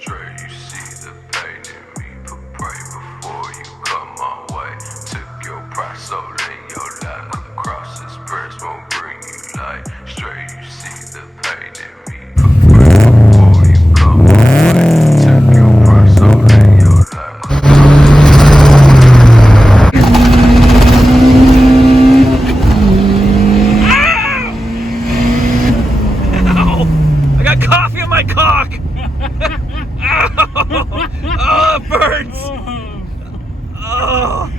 straight, you see the pain in me. Pray before you come my way. Took your pride, so lay your life. The cross's prayers won't bring you light. Straight, you see the pain in me. Pray before you come my way. Took your pride, so lay your life. I got coffee on my cock! Ow! Oh, it burns! Oh,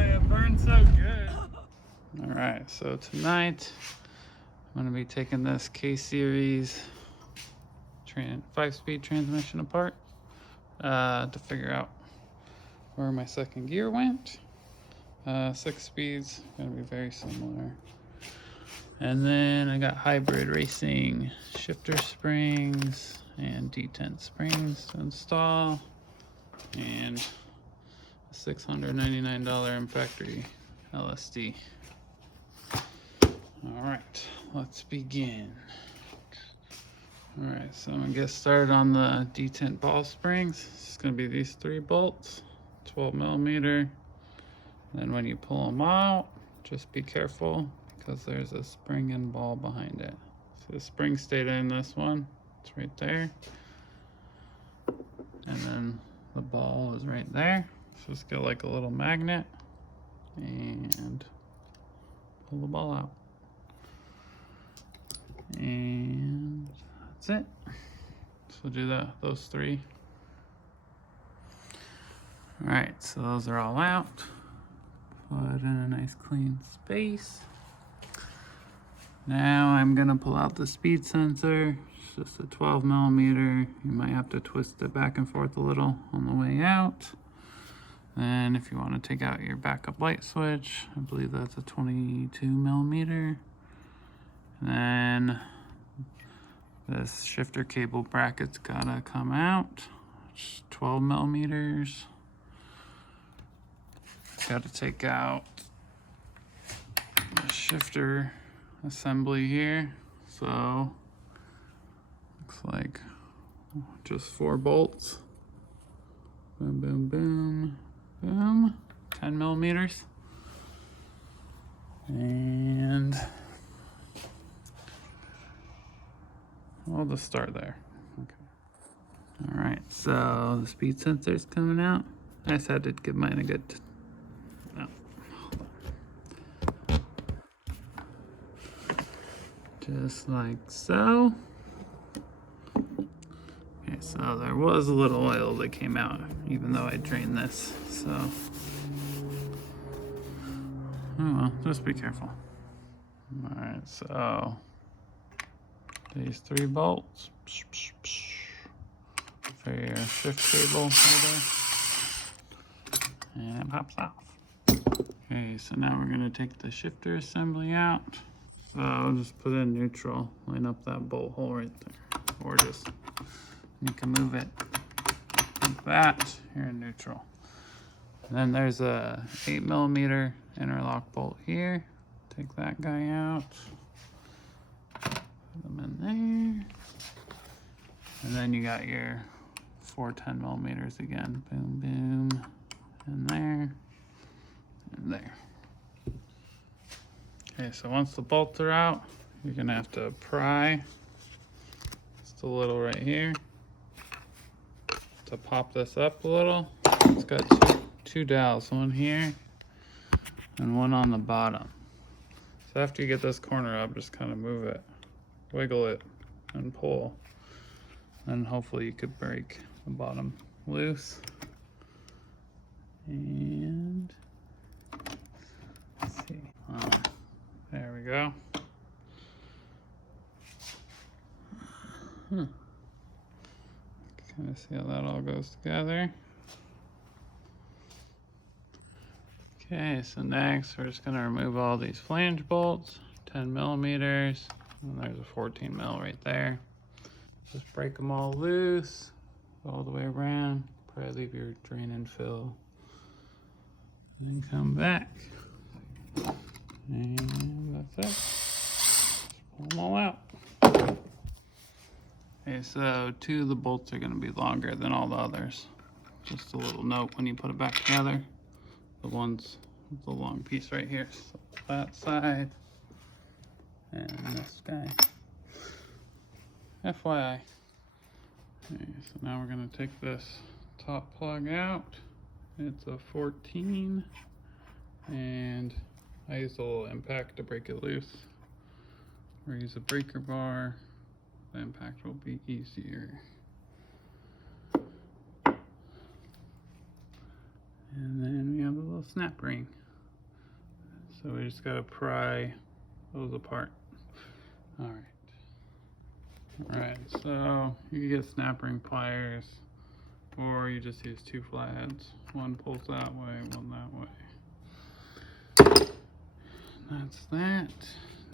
it burns so good. Alright, so tonight I'm going to be taking this K-Series 5-speed transmission apart to figure out where my second gear went. 6 speeds, going to be very similar. And then I got hybrid racing shifter springs and D10 springs to install, and a $699 MFactory LSD. Alright, let's begin. Alright, so I'm going to get started on the D10 ball springs. It's going to be these 3 bolts, 12 millimeter. Then when you pull them out, just be careful because there's a spring and ball behind it. So the spring stayed in this one, it's right there. And then the ball is right there. So just get like a little magnet and pull the ball out. And that's it. So do those 3. Alright, so those are all out. Put in a nice clean space. Now I'm gonna pull out the speed sensor. It's just a 12 millimeter. You might have to twist it back and forth a little on the way out. Then if you want to take out your backup light switch, I believe that's a 22 millimeter. And then this shifter cable bracket's gotta come out. It's 12 millimeters. Gotta take out the shifter assembly here. So looks like just 4 bolts. Boom, boom, boom, boom. 10 millimeters. And we'll just start there. Okay. All right, so the speed sensor is coming out. I just had to give mine a good no. Just like so. Okay, so there was a little oil that came out, even though I drained this, so. Oh well, just be careful. All right, so these 3 bolts for your shift cable holder, and it pops off. Okay, so now we're gonna take the shifter assembly out. So I'll just put it in neutral, line up that bolt hole right there, or just you can move it like that. Here in neutral. And then there's a 8 millimeter interlock bolt here. Take that guy out. Put them in there. And then you got your 4 10 millimeters again. Boom, boom. And there. And there. Okay, so once the bolts are out, you're gonna have to pry just a little right here to pop this up a little. It's got two dowels, one here and one on the bottom. So after you get this corner up, just kind of move it, wiggle it, and pull. And hopefully you could break the bottom loose. And let's see. There we go. Kind of see how that all goes together. Okay, so next we're just going to remove all these flange bolts, 10 millimeters, and there's a 14 mil right there. Just break them all loose, all the way around. Probably leave your drain and fill, and then come back. And that's it. Just pull them all out. Okay, so now we're going to take the shifter assembly out. So I'll just put it in neutral, line up that bolt hole right there. And then come back. And that's it. Just pull them all out. And that's it. Just pull them all out. Okay, so Okay, so 2 of the bolts are going to be longer than all the others. Just a little note when you put it back together. The one's the long piece right here. So that side and this guy. FYI. Okay, so now we're going to take this top plug out. It's a 14 and I use a little impact to break it loose. Or use a breaker bar. The impact will be easier. And then we have a little snap ring. So we just gotta pry those apart. Alright, so you can get snap ring pliers, or you just use 2 flatheads. One pulls that way, one that way. That's that.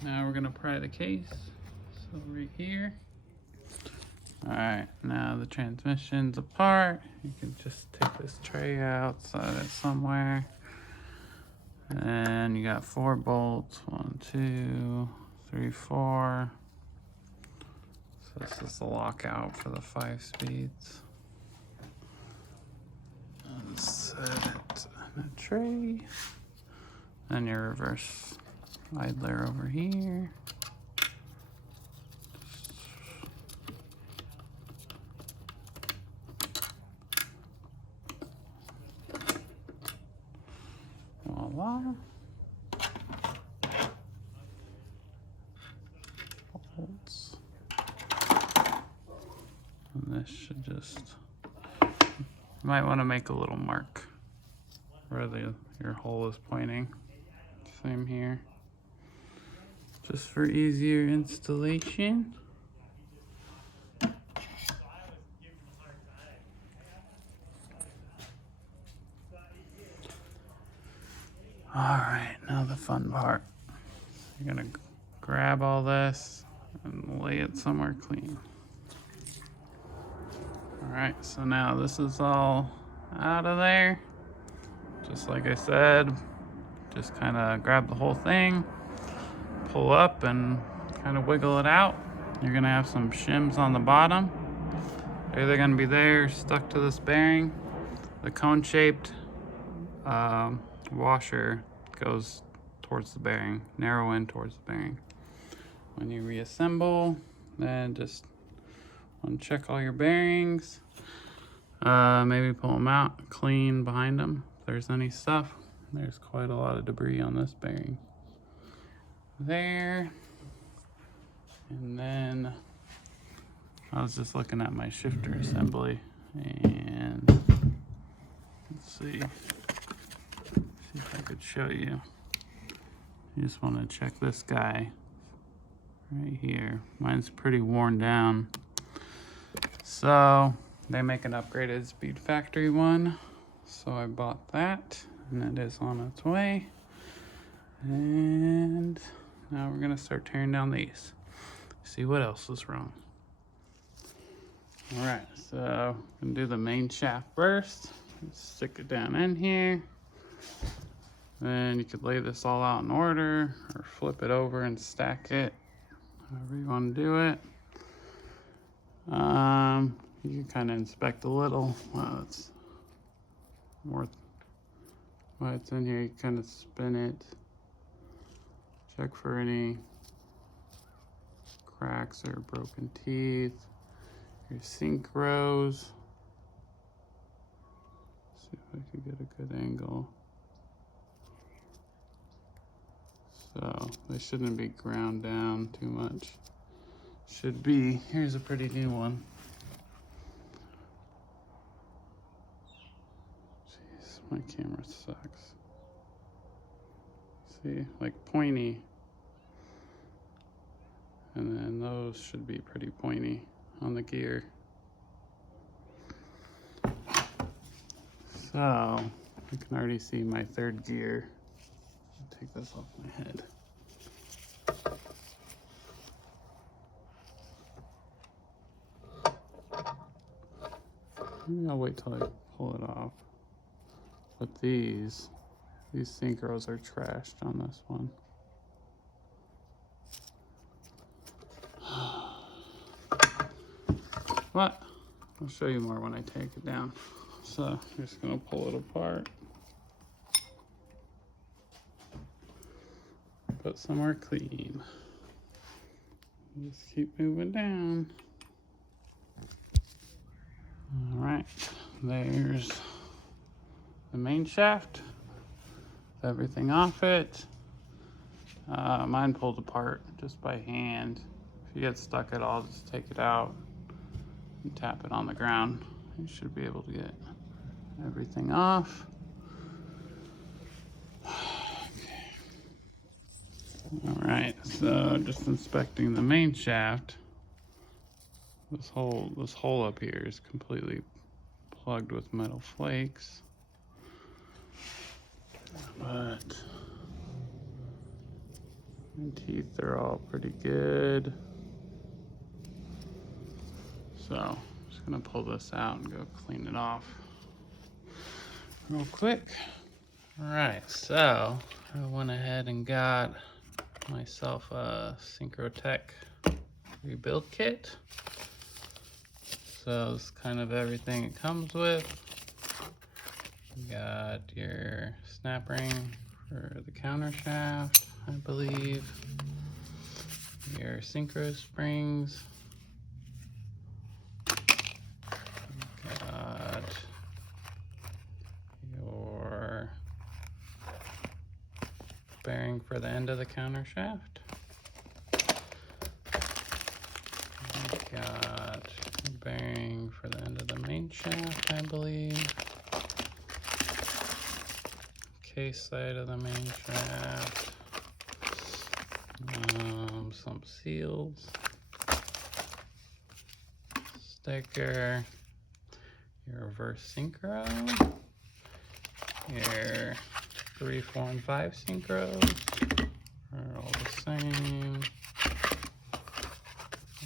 Now we're gonna pry the case. So right here. Alright, now the transmission's apart. You can just take this tray out, set it somewhere. And you got 4 bolts. 1, 2, 3, 4. So this is the lockout for the 5 speeds. And set it in a tray. And your reverse idler over here. Voila. Bolts. And this should just, you might want to make a little mark where your hole is pointing. Same here. Just for easier installation. Alright, now the fun part. You're gonna grab all this and lay it somewhere clean. Alright, so now this is all out of there. Just like I said, just kind of grab the whole thing, pull up and kind of wiggle it out. You're gonna have some shims on the bottom. They're either gonna be there, stuck to this bearing. The cone-shaped washer goes towards the bearing, narrow in towards the bearing. When you reassemble, then just uncheck all your bearings. Maybe pull them out, clean behind them if there's any stuff. There's quite a lot of debris on this bearing. There. And then I was just looking at my shifter assembly and let's see if I could show you. You just want to check this guy right here. Mine's pretty worn down. So they make an upgraded Speed Factory one. So I bought that and it is on its way. And now we're gonna start tearing down these. See what else is wrong. All right, so I'm gonna do the main shaft first. Stick it down in here. Then you could lay this all out in order or flip it over and stack it, however you want to do it. You can kind of inspect a little while it's in here. You kind of spin it, check for any cracks or broken teeth. Your synchros. See if I can get a good angle. So they shouldn't be ground down too much. Should be. Here's a pretty new one. Jeez, my camera sucks. See, like pointy. And then those should be pretty pointy on the gear. So you can already see my third gear. I'll take this off my head. Maybe I'll wait till I pull it off. But these synchros are trashed on this one. But I'll show you more when I take it down. So I'm just gonna pull it apart. Put somewhere clean. Just keep moving down. All right, there's the main shaft. Everything off it. Mine pulled apart just by hand. If you get stuck at all, just take it out and tap it on the ground. You should be able to get everything off. All right, so just inspecting the main shaft. This hole up here is completely plugged with metal flakes. But the teeth are all pretty good. So I'm just gonna pull this out and go clean it off real quick. All right, so I went ahead and got myself a Synchrotech rebuild kit. So it's kind of everything it comes with. You got your snap ring for the counter shaft, I believe. Your synchro springs. Got your bearing for the end of the counter shaft. Got a bearing for the end of the main shaft, I believe. Case side of the main shaft. Some seals. Sticker. Your reverse synchro. Your 3, 4, and 5 synchros are all the same.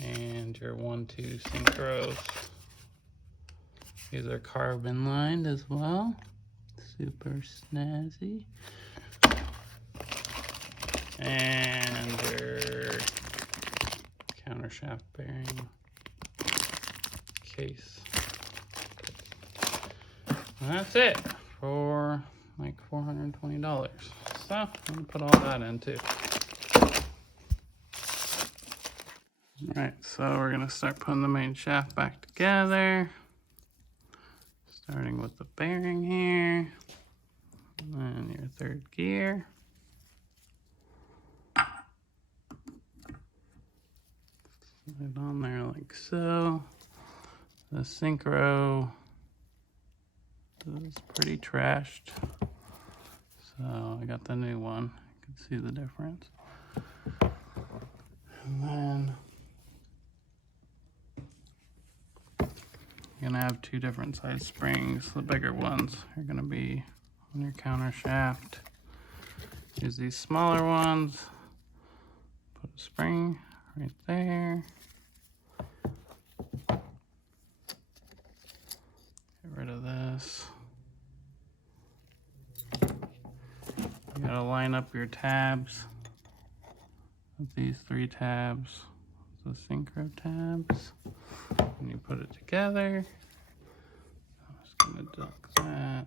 And your 1, 2 synchros. These are carbon lined as well. Super snazzy. And your counter shaft bearing case. And that's it for like $420. So I'm gonna put all that in too. All right, so we're gonna start putting the main shaft back together. Starting with the bearing here. And then your third gear. Slide it on there like so. The synchro is pretty trashed. So I got the new one. You can see the difference. And then you're gonna have 2 different size springs. The bigger ones are gonna be on your counter shaft. Use these smaller ones. Put a spring right there. Get rid of this. You gotta line up your tabs with these 3 tabs, the synchro tabs, and you put it together. I'm just gonna duck that.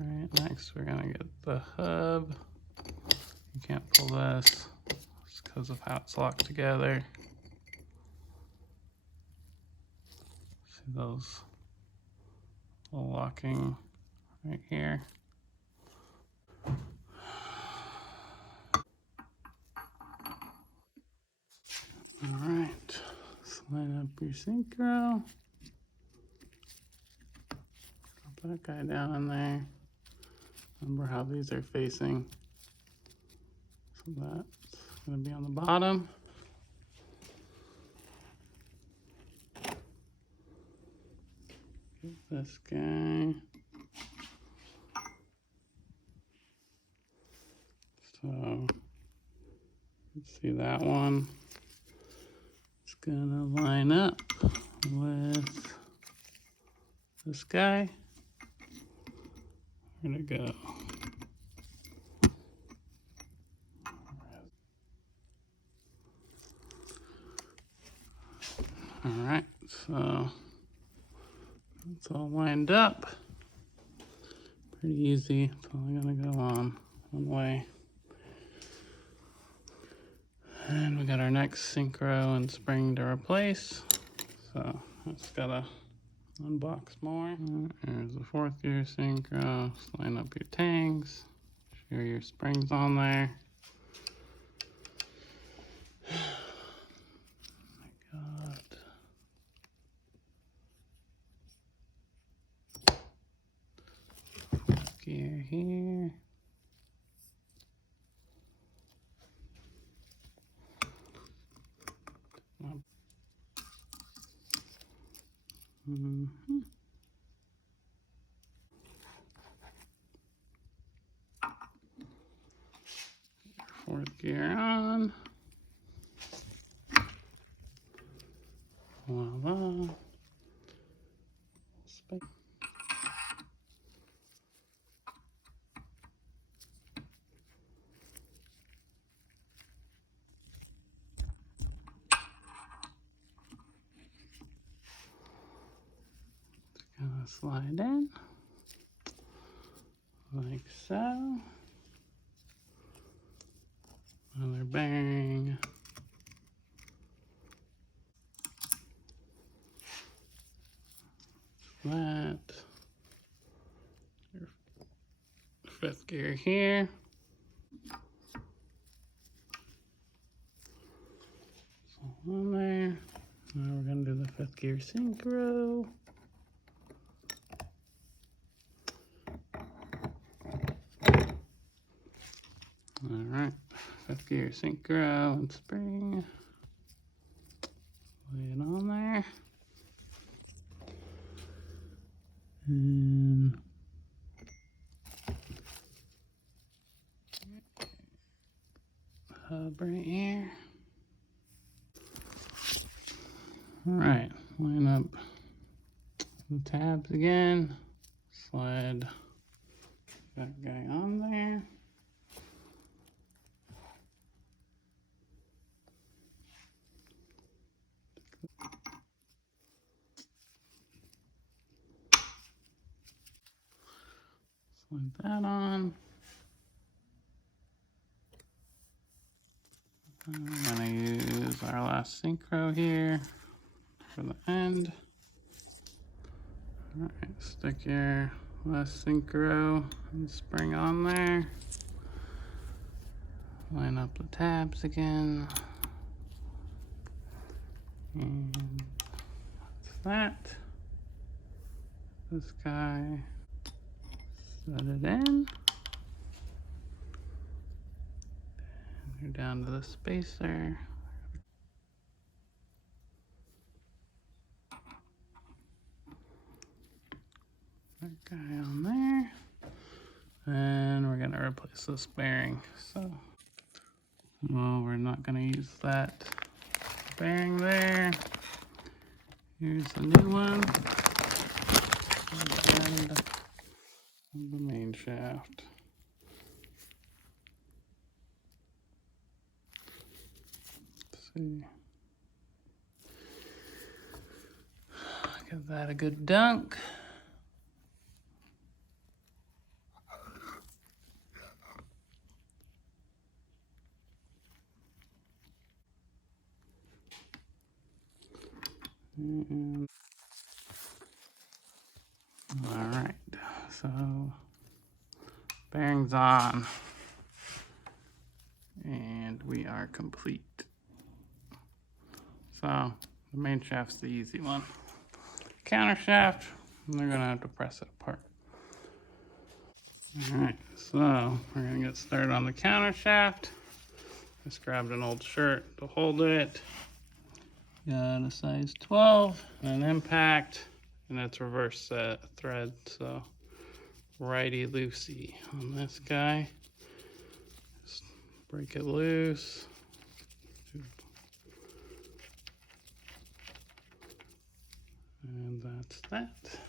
All right, next we're gonna get the hub. You can't pull this, it's because of how it's locked together. See those little locking right here. All right, slide up your synchro. Drop that guy down in there. Remember how these are facing. So that's gonna be on the bottom. this guy. So, let's see that one. It's gonna line up with this guy. Where'd it go? All right, so it's all lined up. Pretty easy. It's only gonna go on one way. And we got our next synchro and spring to replace. So just gotta unbox more. There's the 4th gear synchro. Just line up your tangs. Sure your springs on there. Gear here. Mm-hmm. 4th gear on. Voila. Gonna slide in like so. Another bearing. That. Your 5th gear here. So on there. Now we're gonna do the 5th gear synchro. All right, 5th gear synchro and spring. Lay it on there. And hub right here. All right, line up the tabs again. Slide that guy on there. Slide that on. I'm gonna use our last synchro here for the end. All right, stick your last synchro and spring on there. Line up the tabs again. And that's that. This guy. Set it in. And you're down to the spacer. That guy on there. And we're gonna replace this bearing. So, well, we're not gonna use that bearing there. Here's the new one. And the main shaft. Let's see. Give that a good dunk. And all right, so bearings on, and we are complete. So the main shaft's the easy one. Counter shaft, they're gonna have to press it apart. All right, so we're gonna get started on the counter shaft. Just grabbed an old shirt to hold it. Got a size 12, an impact, and it's reverse set thread, so righty loosey on this guy. Just break it loose. And that's that.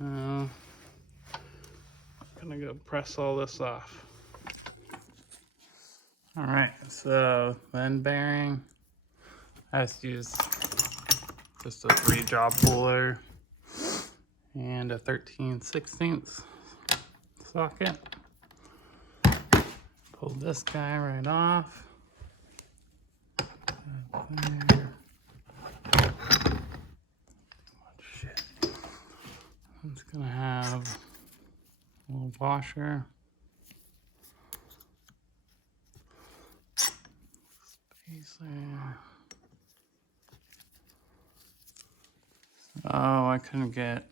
I'm gonna go press all this off. All right, so the end bearing has to use just a 3-jaw puller and a 13/16 socket. Pull this guy right off. There. Shit. It's gonna have a little washer. Space there. Oh, I couldn't get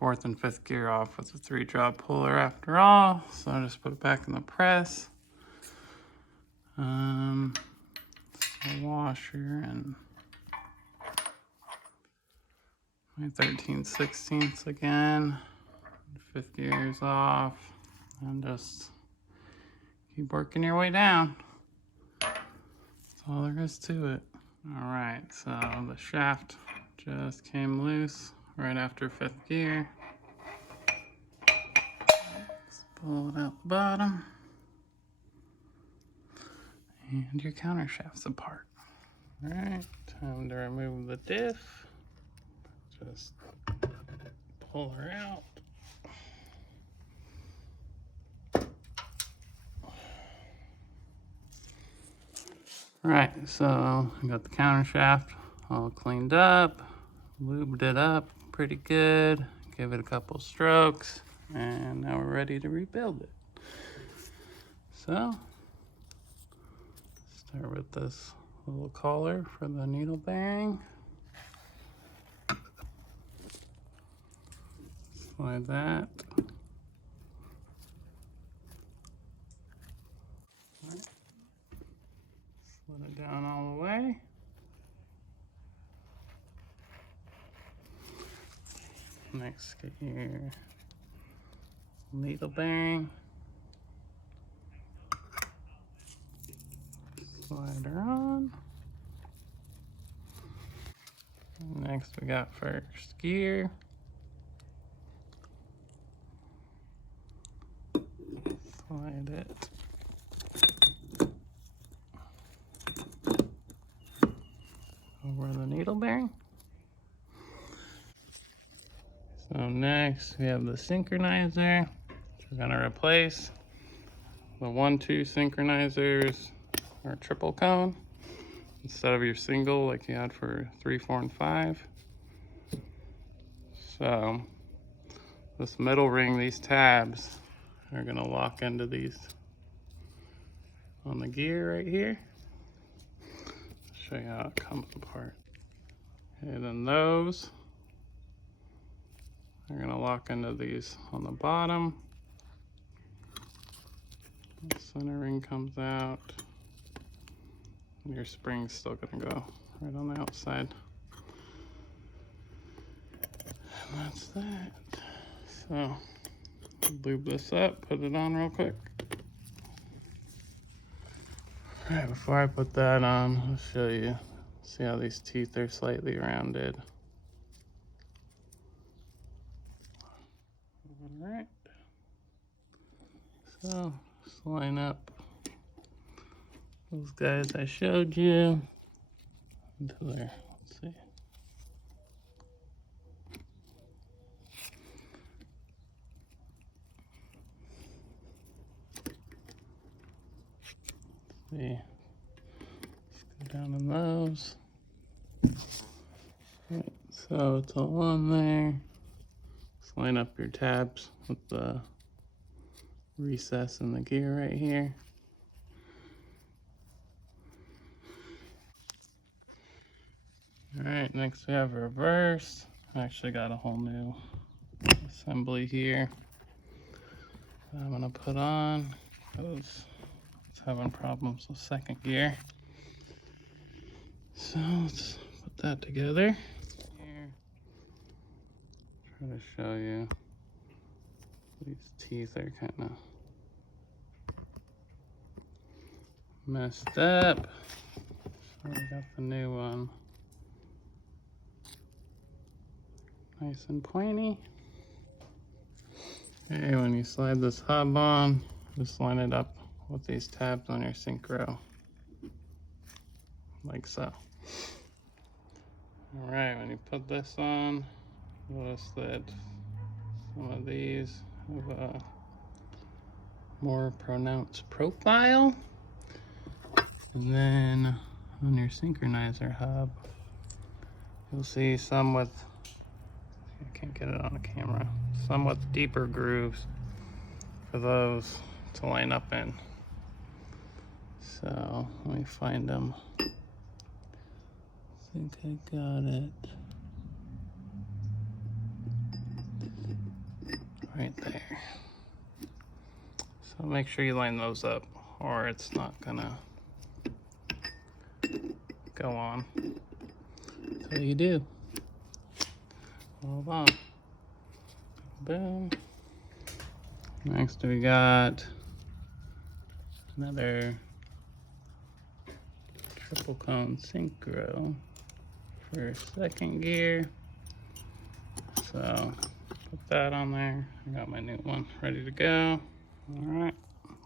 4th and 5th gear off with a 3-jaw puller after all, so I just put it back in the press. The washer and my 13/16 again. 5th gear is off, and just keep working your way down. That's all there is to it. All right, so the shaft just came loose right after 5th gear. Let's pull it out the bottom. And your counter shaft's apart. All right, time to remove the diff. Just pull her out. All right, so I got the counter shaft all cleaned up, lubed it up pretty good, gave it a couple strokes, and now we're ready to rebuild it. So, start with this little collar for the needle bearing. Slide that. Slide it down all the way. Next, get your needle bearing. Slide her on. Next, we got first gear. Slide it over the needle bearing. So next we have the synchronizer, which we're gonna replace. The 1-2 synchronizers are triple cone instead of your single like you had for 3, 4, and 5. So this middle ring, these tabs, are gonna lock into these on the gear right here. Show you how it comes apart. And then those are gonna lock into these on the bottom. The center ring comes out, and your spring's still gonna go right on the outside. And that's that. So, lube this up, put it on real quick. All right, before I put that on, I'll show you. See how these teeth are slightly rounded. All right. So, just line up those guys I showed you into there. Let's see. See, let's go down in those. Right, so it's all on there. Just line up your tabs with the recess in the gear right here. All right, next we have reverse. I actually got a whole new assembly here that I'm gonna put on because it's having problems with 2nd gear. So let's put that together. Here, try to show you. These teeth are kind of messed up. So we got the new one. Nice and pointy. Okay, when you slide this hub on, just line it up with these tabs on your synchro. Like so. Alright, when you put this on, notice that some of these have a more pronounced profile. And then on your synchronizer hub, you'll see some with, I can't get it on the camera, some with deeper grooves for those to line up in. So let me find them. I think I got it. Right there. So make sure you line those up or it's not gonna go on until you do. Hold on. Boom. Next we got another triple cone synchro for second gear. So put that on there. I got my new one ready to go. All right,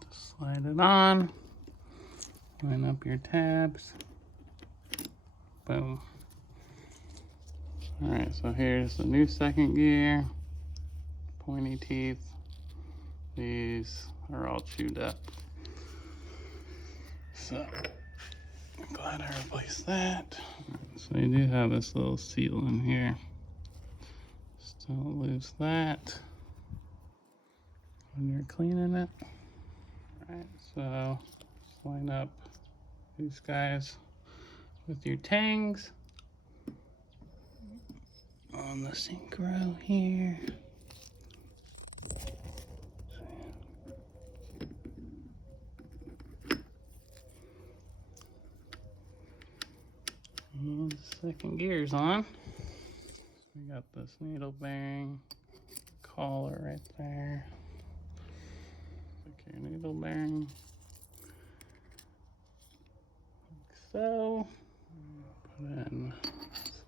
just slide it on. Line up your tabs. Boom. All right, so here's the new second gear. Pointy teeth. These are all chewed up. So I'm glad I replaced that. So you do have this little seal in here. Just don't lose that when you're cleaning it. Alright, so just line up these guys with your tangs on the synchro here. And the second gear's on. We got this needle bearing collar right there. Like your needle bearing. Like so. Put in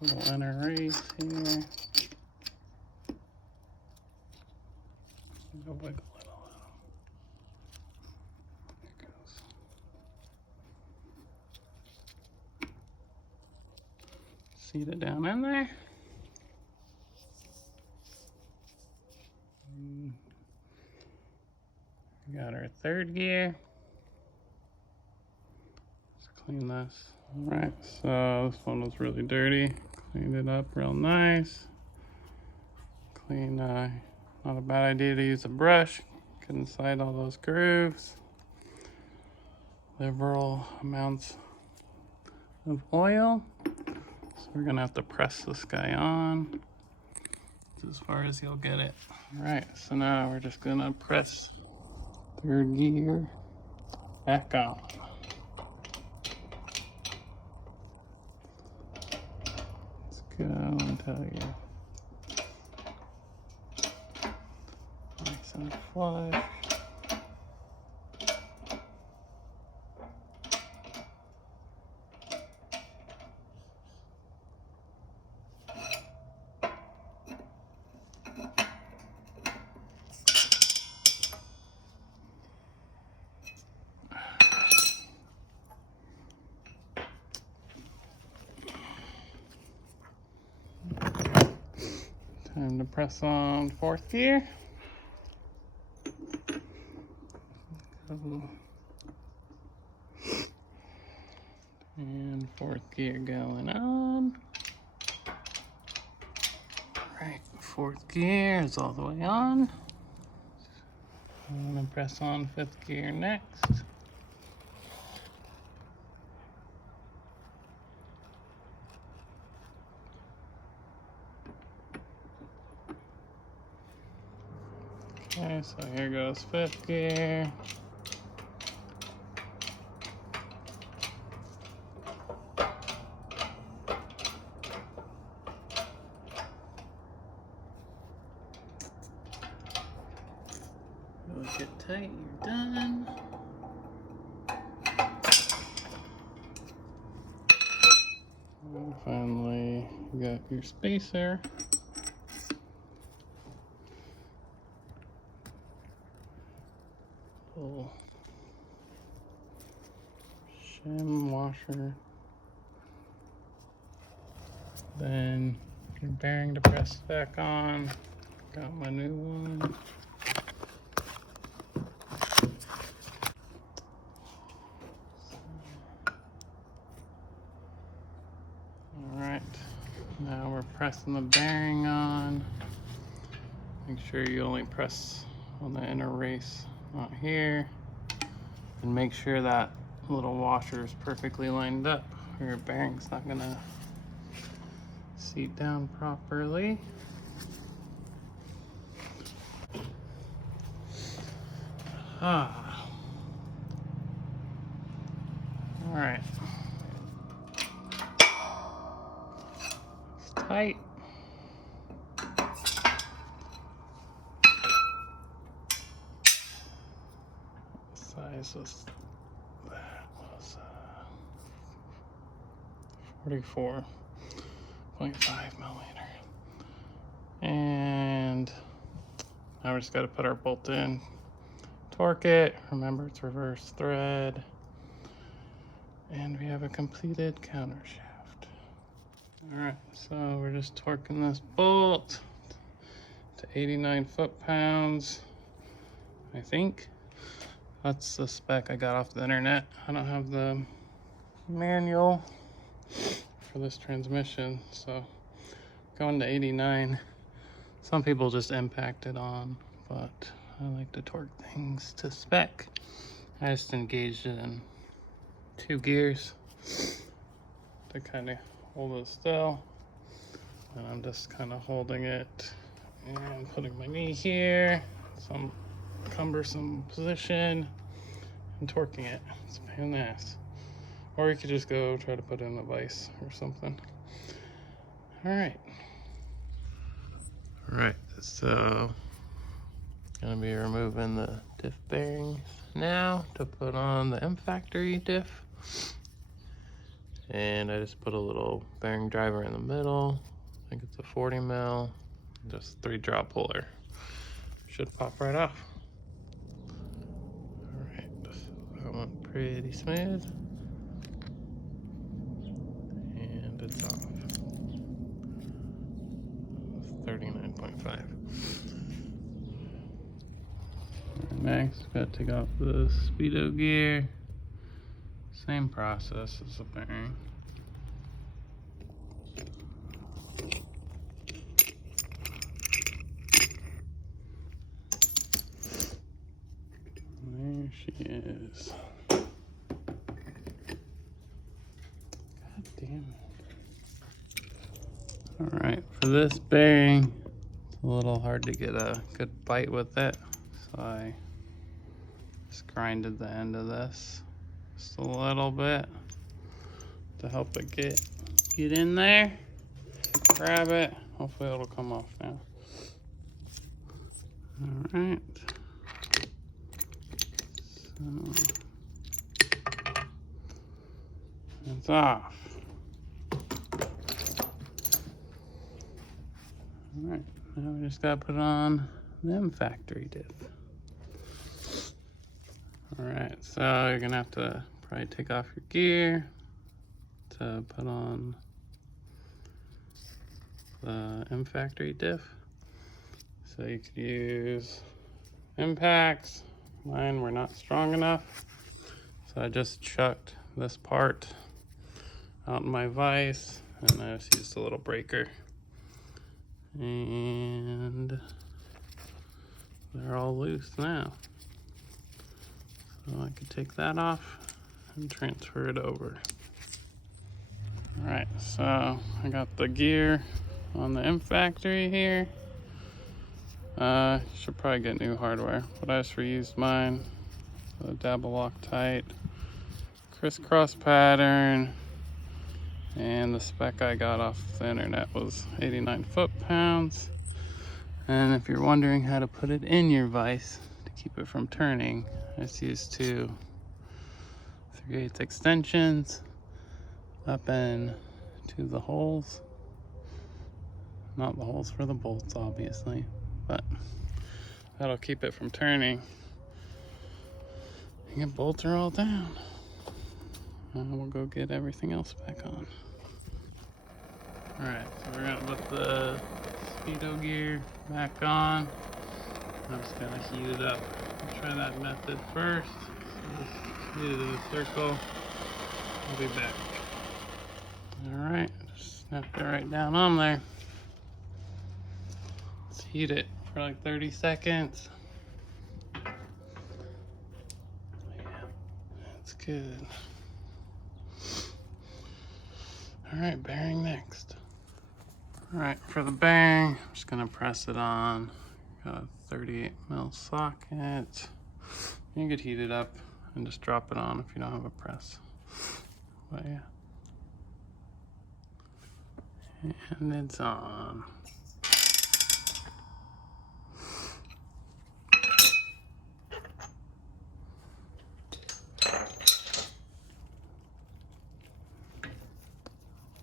this little inner race here. Go wiggle it a little. There it goes. Seat it down in there. We got our third gear. Let's clean this. All right, so this one was really dirty. Cleaned it up real nice. Clean, not a bad idea to use a brush. Get inside all those grooves. Liberal amounts of oil. So we're gonna have to press this guy on. As far as you'll get it. All right, so now we're just gonna press third gear back on. Let's go until you're nice and flush. Time to press on fourth gear. And fourth gear going on. Right, fourth gear is all the way on. I'm gonna press on fifth gear next. Okay, so here goes fifth gear. Look it tight, you're done. And finally, you got your spacer. Little shim washer. Then your bearing to press back on. Got my new one. Alright, now we're pressing the bearing on. Make sure you only press on the inner race, not here. And make sure that little washer is perfectly lined up, or your bearing's not gonna seat down properly. Ah. Alright. It's tight. Size was, that was 44.5 millimeter. And now we just got to put our bolt in, torque it. Remember, it's reverse thread. And we have a completed counter shaft. All right, so we're just torquing this bolt to 89 foot-pounds, I think. That's the spec I got off the internet. I don't have the manual for this transmission, so going to 89. Some people just impact it on, but I like to torque things to spec. I just engaged it in 2 gears to kind of hold it still. And I'm just kind of holding it and putting my knee here, some cumbersome position, and torquing it. It's a pain in the ass. Or you could just go try to put in a vise or something. Alright. Alright, so gonna be removing the diff bearings now to put on the MFactory diff. And I just put a little bearing driver in the middle. I think it's a 40 mil, just 3-drop puller. Should pop right off. Alright, that went pretty smooth. And it's off. 39.5. Next, gotta take off the speedo gear. Same process as the bearing. There she is. God damn it. Alright, for this bearing, it's a little hard to get a good bite with it, so I just grinded the end of this just a little bit to help it get in there. Grab it. Hopefully it'll come off now. Alright. So it's off. Alright, now we just gotta put on the MFactory diff. Alright, so you're gonna have to probably take off your gear to put on the MFactory diff. So you could use impacts. Mine were not strong enough, so I just chucked this part out in my vise, and I just used a little breaker. And they're all loose now. So I could take that off and transfer it over. Alright, so I got the gear on the MFactory here. Should probably get new hardware, but I just reused mine. The dabble Loctite, crisscross pattern, and the spec I got off the internet was 89 foot-pounds. And if you're wondering how to put it in your vise to keep it from turning, I just use 2 3/8 extensions up in to the holes. Not the holes for the bolts, obviously, but that'll keep it from turning. And get bolts are all down. And we'll go get everything else back on. Alright, so we're gonna put the speedo gear back on. I'm just gonna heat it up. I'll try that method first. So just heat it in a circle. I'll be back. Alright, just snap it right down on there. Let's heat it for like 30 seconds. That's good. Alright, bearing next. Alright, for the bearing, I'm just gonna press it on. Got a 38mm socket. You could heat it up and just drop it on if you don't have a press. But yeah. And it's on.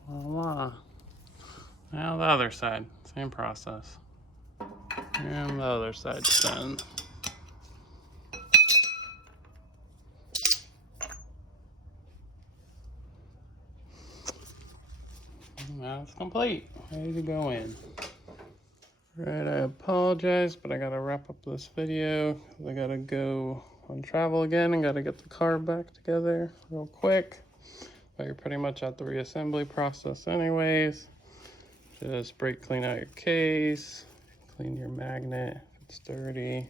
Voila. Now the other side, same process. And the other side's done. Now it's complete, ready to go in. Right, I apologize, but I gotta wrap up this video. I gotta go on travel again and gotta get the car back together real quick. But you're pretty much at the reassembly process anyways. Just brake clean out your case, clean your magnet if it's dirty,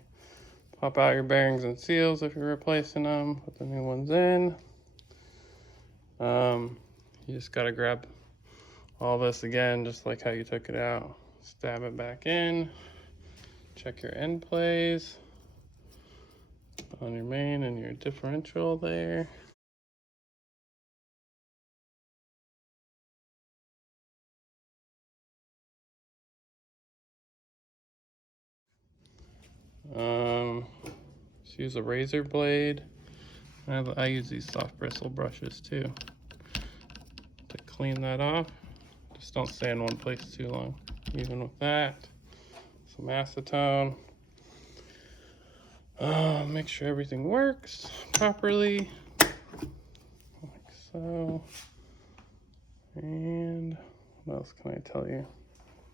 pop out your bearings and seals if you're replacing them, put the new ones in. You just gotta grab all this again, just like how you took it out. Stab it back in, check your end plays on your main and your differential there. Just use a razor blade. I use these soft bristle brushes too to clean that off. Just don't stay in one place too long. Even with that, some acetone. Make sure everything works properly, like so. And what else can I tell you?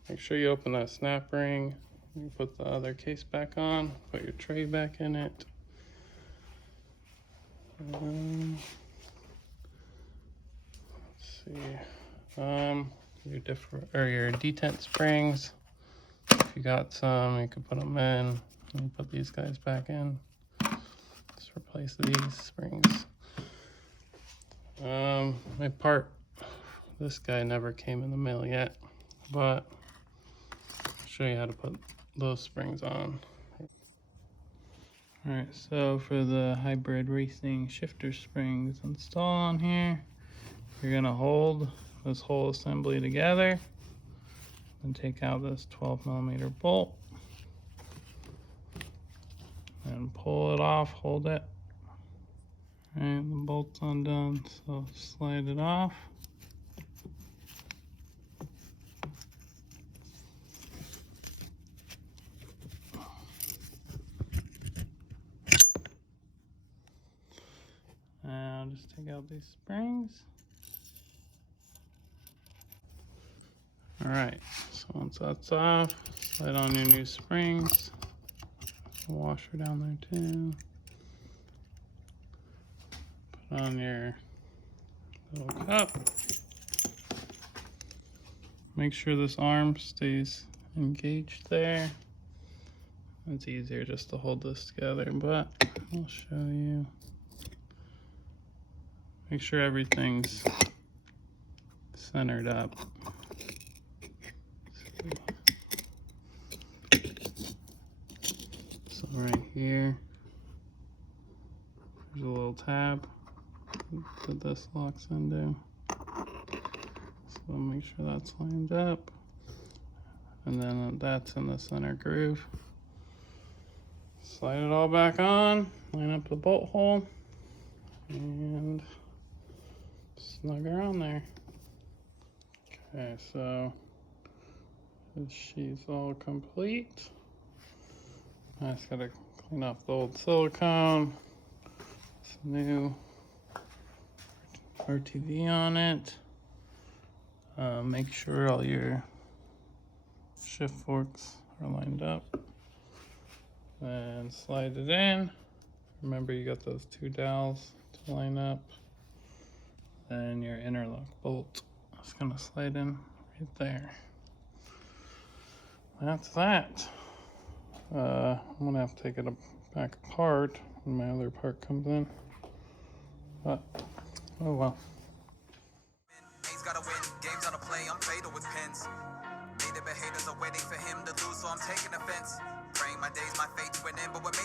Make sure you open that snap ring. You put the other case back on, put your tray back in it. Let's see. Your detent springs. If you got some, you can put them in. And put these guys back in. Just replace these springs. My part, this guy never came in the mail yet, but I'll show you how to put those springs on. Alright, so for the hybrid racing shifter springs installed on here, you're gonna hold this whole assembly together and take out this 12mm bolt and pull it off, hold it. And the bolt's undone, so slide it off. Now just take out these springs. Alright, so once that's off, slide on your new springs. Washer down there too. Put on your little cup. Make sure this arm stays engaged there. It's easier just to hold this together, but I'll show you. Make sure everything's centered up. So right here, there's a little tab that this locks into. So make sure that's lined up. And then that's in the center groove. slide it all back on, line up the bolt hole, and snug her on there. Okay, so she's all complete. I just gotta clean off the old silicone. Some new RTV on it. Make sure all your shift forks are lined up. And slide it in. Remember, you got those 2 dowels to line up. And your interlock bolt is gonna slide in right there. That's that. I'm gonna have to take it back apart when my other part comes in. But, oh well. Ain't gotta win, games on a play, I'm fatal with pins. Native haters are waiting for him to lose, so I'm taking offense. Praying my days, my fate to an end, but what